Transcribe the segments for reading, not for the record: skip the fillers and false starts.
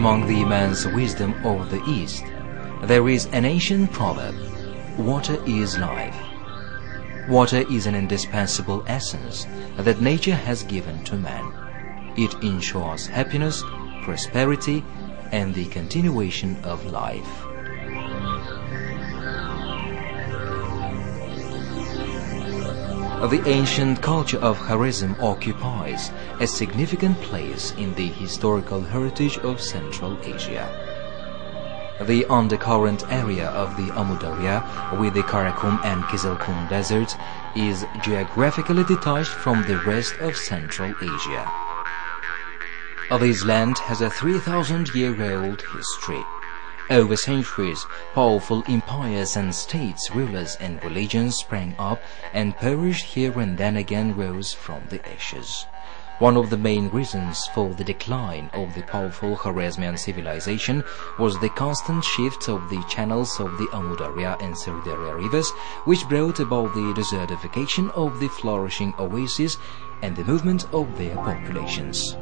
Among the immense wisdom of the East, there is an ancient proverb: water is life. Water is an indispensable essence that nature has given to man. It ensures happiness, prosperity, and the continuation of life. The ancient culture of Kharizm occupies a significant place in the historical heritage of Central Asia. The undercurrent area of the Amudarya, with the Karakum and Kizilkum deserts, is geographically detached from the rest of Central Asia. This land has a 3,000-year-old history. Over centuries, powerful empires and states, rulers and religions sprang up and perished here and then again rose from the ashes. One of the main reasons for the decline of the powerful Khwarezmian civilization was the constant shift of the channels of the Amudarya and Sirdarya rivers, which brought about the desertification of the flourishing oases and the movement of their populations.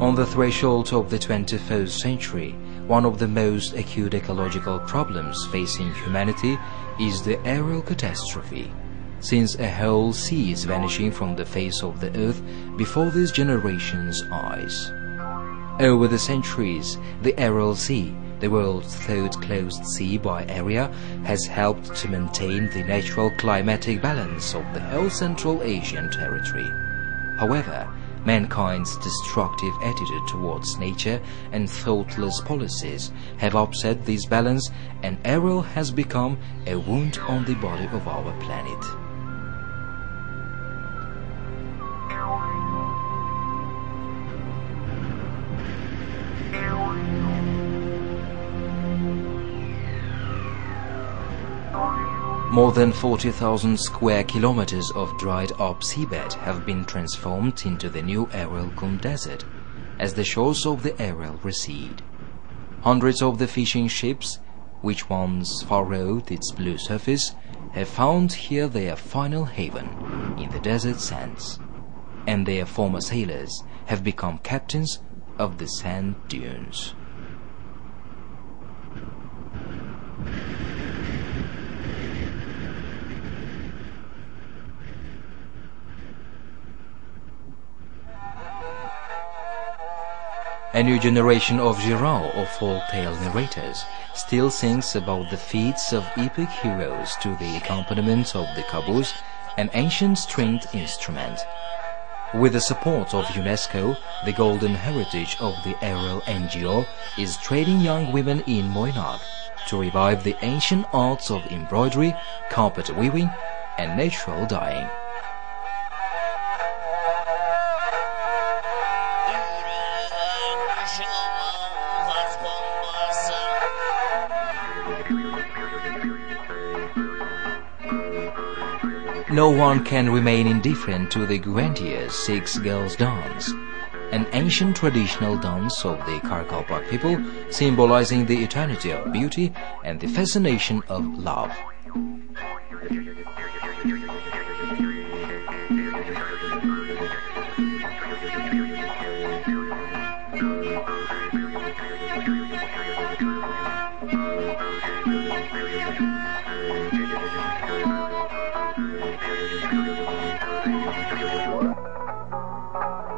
On the threshold of the 21st century, one of the most acute ecological problems facing humanity is the aerial catastrophe, since a whole sea is vanishing from the face of the earth before this generation's eyes. Over the centuries, the Aral Sea, the world's third closed sea by area, has helped to maintain the natural climatic balance of the whole Central Asian territory. However, mankind's destructive attitude towards nature and thoughtless policies have upset this balance, and Aral has become a wound on the body of our planet. More than 40,000 square kilometers of dried-up seabed have been transformed into the new Aral-Kum Desert as the shores of the Aral recede. Hundreds of the fishing ships, which once furrowed its blue surface, have found here their final haven in the desert sands, and their former sailors have become captains of the sand dunes. A new generation of Jirao, or folk-tale narrators, still sings about the feats of epic heroes to the accompaniment of the kabuz, an ancient stringed instrument. With the support of UNESCO, the Golden Heritage of the Aral NGO is training young women in Moynag to revive the ancient arts of embroidery, carpet weaving, and natural dyeing. No one can remain indifferent to the grandiose Six Girls Dance, an ancient traditional dance of the Karkalpak people, symbolizing the eternity of beauty and the fascination of love.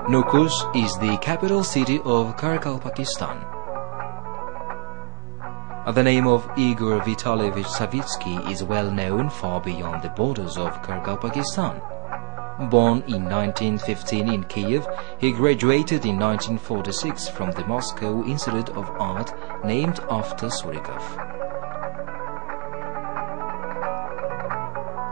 Nukus is the capital city of Karakalpakistan. The name of Igor Vitalyevich Savitsky is well known far beyond the borders of Karakalpakistan. Born in 1915 in Kiev, he graduated in 1946 from the Moscow Institute of Art named after Surikov.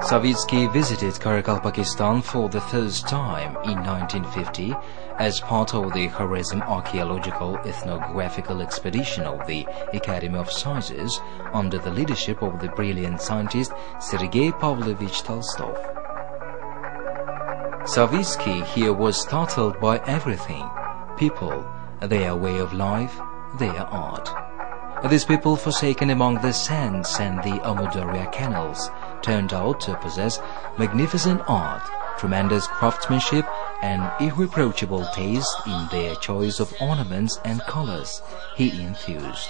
Savitsky visited Karakalpakistan for the first time in 1950 as part of the Khwarezm archaeological ethnographical expedition of the Academy of Sciences under the leadership of the brilliant scientist Sergei Pavlovich Tolstov. Savitsky here was startled by everything: people, their way of life, their art. These people, forsaken among the sands and the Amudarya canals, turned out to possess magnificent art tremendous craftsmanship, and irreproachable taste in their choice of ornaments and colors, he enthused.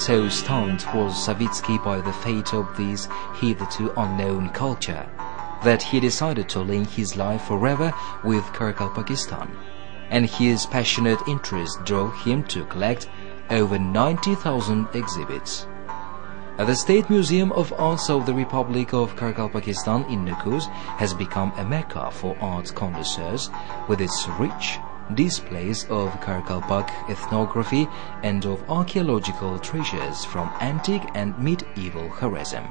So stunned was Savitsky by the fate of this hitherto unknown culture that he decided to link his life forever with Karakalpakistan, and his passionate interest drove him to collect over 90,000 exhibits. The State Museum of Arts of the Republic of Karakalpakistan in Nukus has become a mecca for art connoisseurs with its rich displays of Karakalpak ethnography and of archaeological treasures from antique and medieval Khwarezm.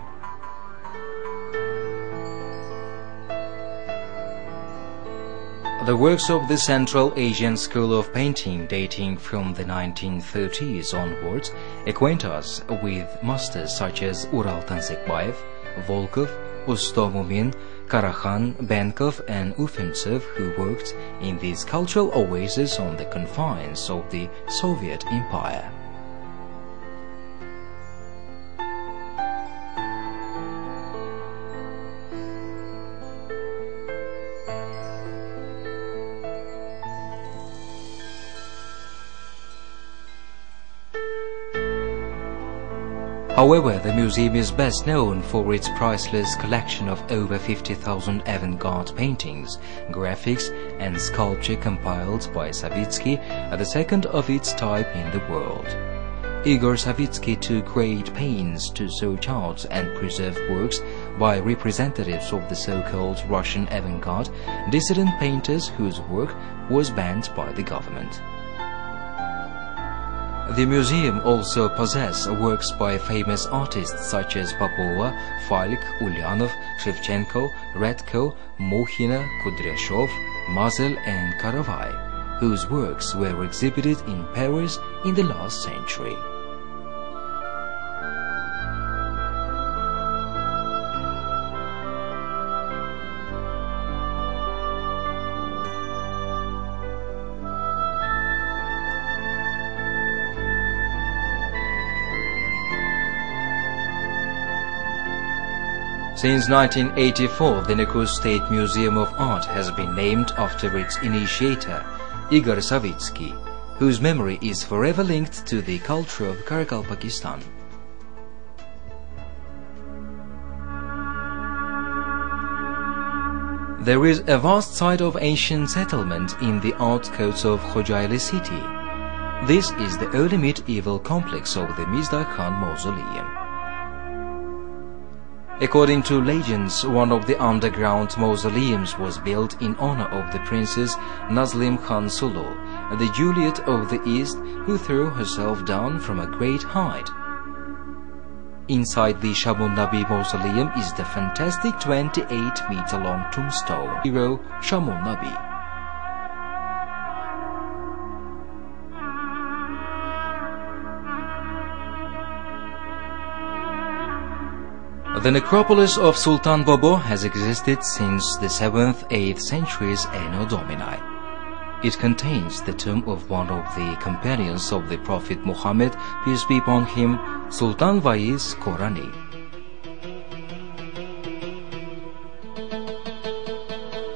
The works of the Central Asian School of Painting, dating from the 1930s onwards, acquaint us with masters such as Ural Tansekbaev, Volkov, Ustomumin, Karakhan, Benkov and Ufimtsev, who worked in these cultural oases on the confines of the Soviet Empire. However, the museum is best known for its priceless collection of over 50,000 avant-garde paintings, graphics and sculpture compiled by Savitsky, the second of its type in the world. Igor Savitsky took great pains to search out and preserve works by representatives of the so-called Russian avant-garde, dissident painters whose work was banned by the government. The museum also possesses works by famous artists such as Popova, Falk, Ulyanov, Shevchenko, Redko, Mukhina, Kudryashov, Mazel and Karavai, whose works were exhibited in Paris in the last century. Since 1984, the Nukus State Museum of Art has been named after its initiator, Igor Savitsky, whose memory is forever linked to the culture of Karakalpakistan. There is a vast site of ancient settlement in the outskirts of Khojaili city. This is the early medieval complex of the Mizda Khan Mausoleum. According to legends, one of the underground mausoleums was built in honor of the princess Nazlim Khan Sulu, the Juliet of the East, who threw herself down from a great height. Inside the Shamun Nabi mausoleum is the fantastic 28-meter-long tombstone hero Shamun Nabi. The necropolis of Sultan Bobo has existed since the 7th-8th centuries Anno Domini. It contains the tomb of one of the companions of the Prophet Muhammad, peace be upon him, Sultan Vaiz Korani.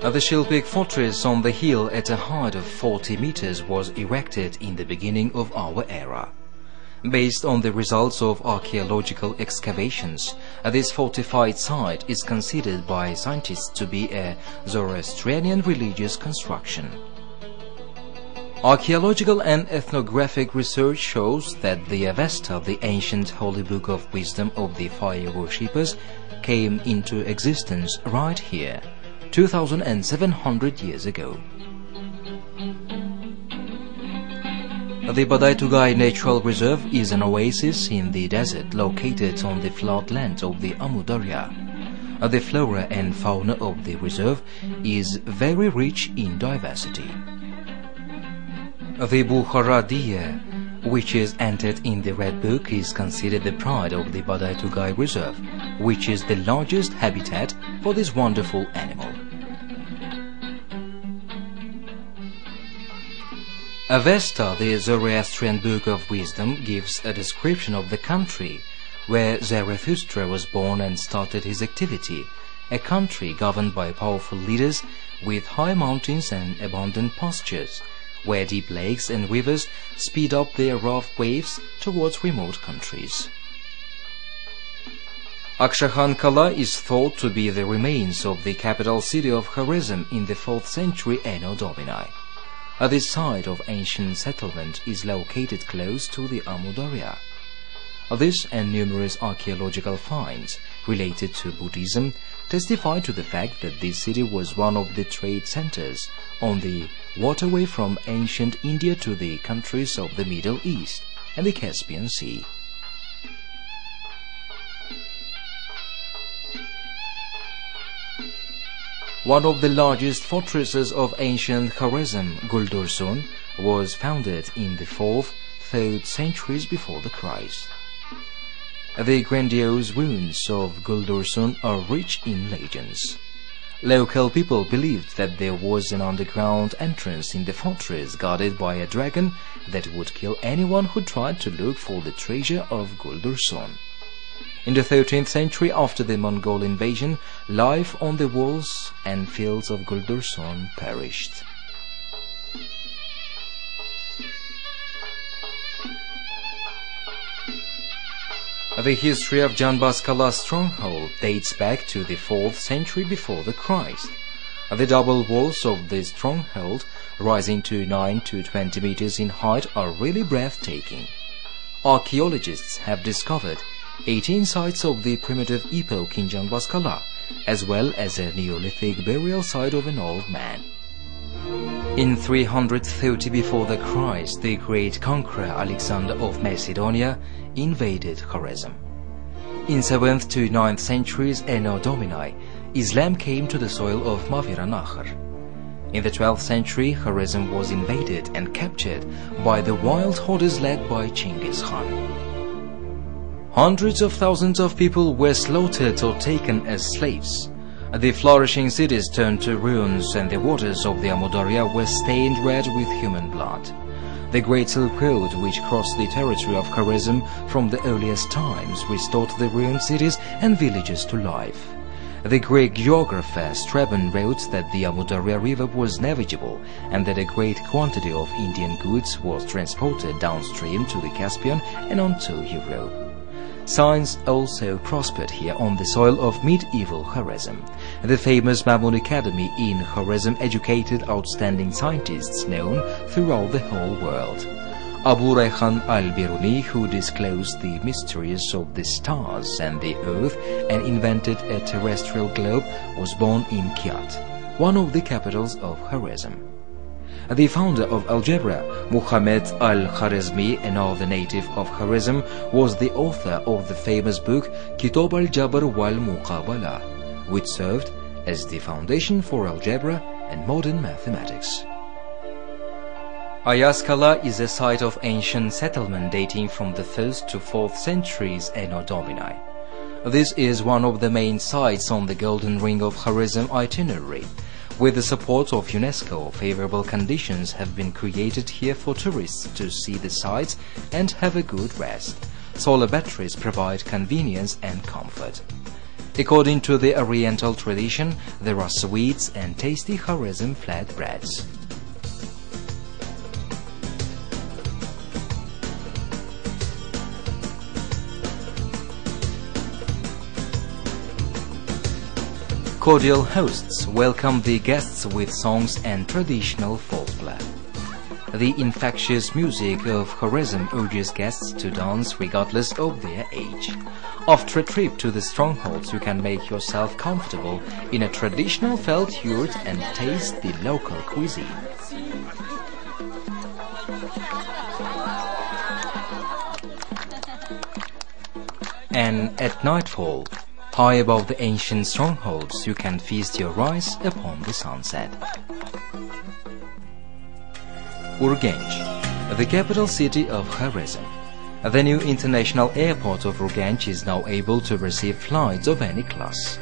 The Shilpik fortress on the hill at a height of 40 meters was erected in the beginning of our era. Based on the results of archaeological excavations, this fortified site is considered by scientists to be a Zoroastrian religious construction. Archaeological and ethnographic research shows that the Avesta, the ancient holy book of wisdom of the fire worshippers, came into existence right here, 2,700 years ago. The Badai Tugai Natural Reserve is an oasis in the desert located on the flat land of the Amu Darya. The flora and fauna of the reserve is very rich in diversity. The Bukhara deer, which is entered in the Red Book, is considered the pride of the Badai Tugai Reserve, which is the largest habitat for this wonderful animal. Avesta, the Zoroastrian Book of Wisdom, gives a description of the country where Zarathustra was born and started his activity, a country governed by powerful leaders with high mountains and abundant pastures, where deep lakes and rivers speed up their rough waves towards remote countries. Akshahan Kala is thought to be the remains of the capital city of Khwarezm in the 4th century Anno Domini. This site of ancient settlement is located close to the Amu Darya. This and numerous archaeological finds related to Buddhism testify to the fact that this city was one of the trade centers on the waterway from ancient India to the countries of the Middle East and the Caspian Sea. One of the largest fortresses of ancient Khwarezm, Guldursun, was founded in the 4th, 3rd centuries before the Christ. The grandiose ruins of Guldursun are rich in legends. Local people believed that there was an underground entrance in the fortress guarded by a dragon that would kill anyone who tried to look for the treasure of Guldursun. In the 13th century, after the Mongol invasion, life on the walls and fields of Guldursun perished. The history of Ayaz-kala stronghold dates back to the 4th century before the Christ. The double walls of the stronghold, rising to 9 to 20 meters in height, are really breathtaking. Archaeologists have discovered 18 sites of the primitive epoch in Ayaz-kala, as well as a Neolithic burial site of an old man. In 330 before the Christ, the great conqueror Alexander of Macedonia invaded Khwarezm. In 7th to 9th centuries Anno Domini, Islam came to the soil of Maviranahar. In the 12th century, Khwarezm was invaded and captured by the wild hordes led by Chinggis Khan. Hundreds of thousands of people were slaughtered or taken as slaves. The flourishing cities turned to ruins, and the waters of the Amu Darya were stained red with human blood. The Great Silk Road, which crossed the territory of Khwarezm from the earliest times, restored the ruined cities and villages to life. The Greek geographer Strabon wrote that the Amu Darya River was navigable and that a great quantity of Indian goods was transported downstream to the Caspian and onto Europe. Science also prospered here on the soil of medieval Khwarezm. The famous Mamun Academy in Khwarezm educated outstanding scientists known throughout the whole world. Abu Rayhan al-Biruni, who disclosed the mysteries of the stars and the earth and invented a terrestrial globe, was born in Kiat, one of the capitals of Khwarezm. The founder of algebra, Muhammad al-Khwarizmi, another native of Khwarezm, was the author of the famous book Kitab al-Jabr wal-Muqabala, which served as the foundation for algebra and modern mathematics. Ayaz-kala is a site of ancient settlement dating from the 1st to 4th centuries Anno Domini. This is one of the main sites on the Golden Ring of Khwarezm itinerary. With the support of UNESCO, favorable conditions have been created here for tourists to see the sights and have a good rest. Solar batteries provide convenience and comfort. According to the Oriental tradition, there are sweets and tasty Khwarezm flatbreads. Cordial hosts welcome the guests with songs and traditional folklore. The infectious music of Khwarezm urges guests to dance regardless of their age. After a trip to the strongholds, you can make yourself comfortable in a traditional felt yurt and taste the local cuisine. And at nightfall, high above the ancient strongholds, you can feast your eyes upon the sunset. Urgench, the capital city of Kharazm. The new international airport of Urgench is now able to receive flights of any class.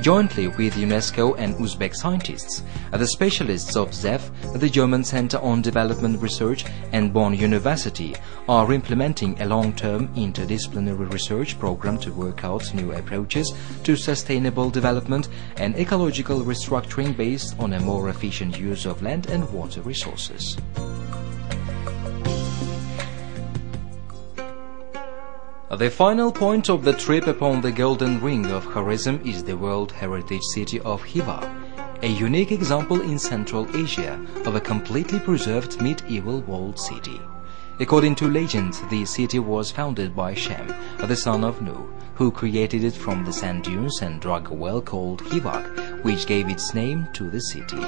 Jointly with UNESCO and Uzbek scientists, the specialists of ZEF, the German Center on Development Research, and Bonn University are implementing a long-term interdisciplinary research program to work out new approaches to sustainable development and ecological restructuring based on a more efficient use of land and water resources. The final point of the trip upon the Golden Ring of Kharazm is the World Heritage City of Khiva, a unique example in Central Asia of a completely preserved medieval walled city. According to legend, the city was founded by Shem, the son of Nuh, who created it from the sand dunes and dug a well called Hivak, which gave its name to the city.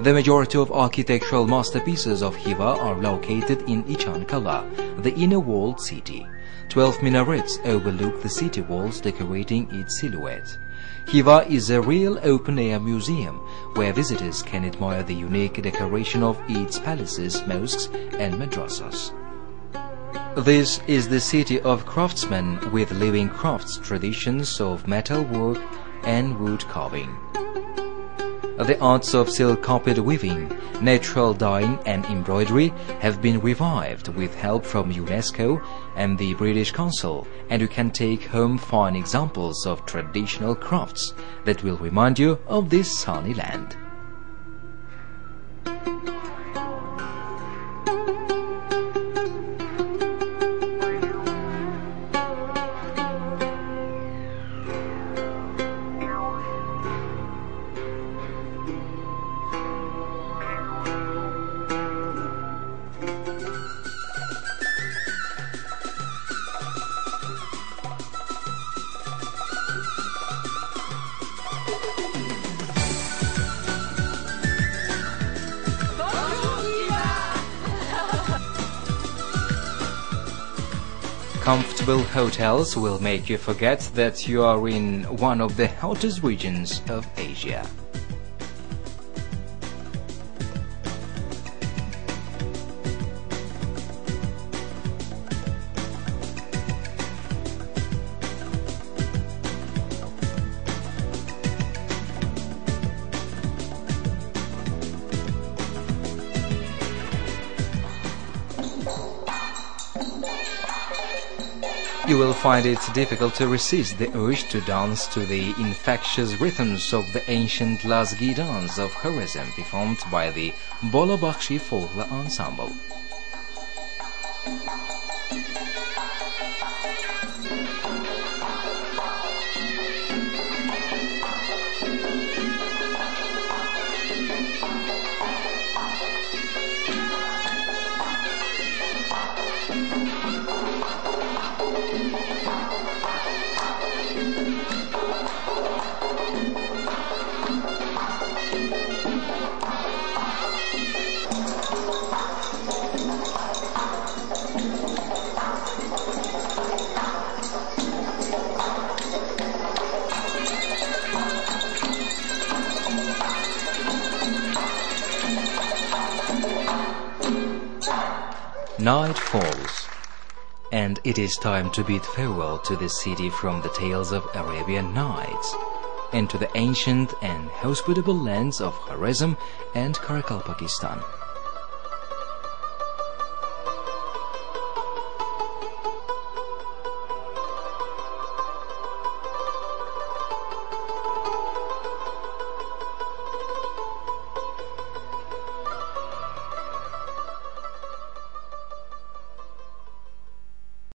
The majority of architectural masterpieces of Khiva are located in Ayaz-kala, the inner walled city. 12 minarets overlook the city walls, decorating its silhouette. Khiva is a real open-air museum where visitors can admire the unique decoration of its palaces, mosques and madrasas. This is the city of craftsmen with living crafts traditions of metalwork and wood carving. The arts of silk-carpet weaving, natural dyeing and embroidery have been revived with help from UNESCO and the British Council, and you can take home fine examples of traditional crafts that will remind you of this sunny land. Comfortable hotels will make you forget that you are in one of the hottest regions of Asia. You will find it difficult to resist the urge to dance to the infectious rhythms of the ancient Lazgi dance of Kharazm performed by the Bolabakhshi Folklore Ensemble. Night falls, and it is time to bid farewell to the city from the tales of Arabian Nights, and to the ancient and hospitable lands of Kharazm and Karakalpakistan.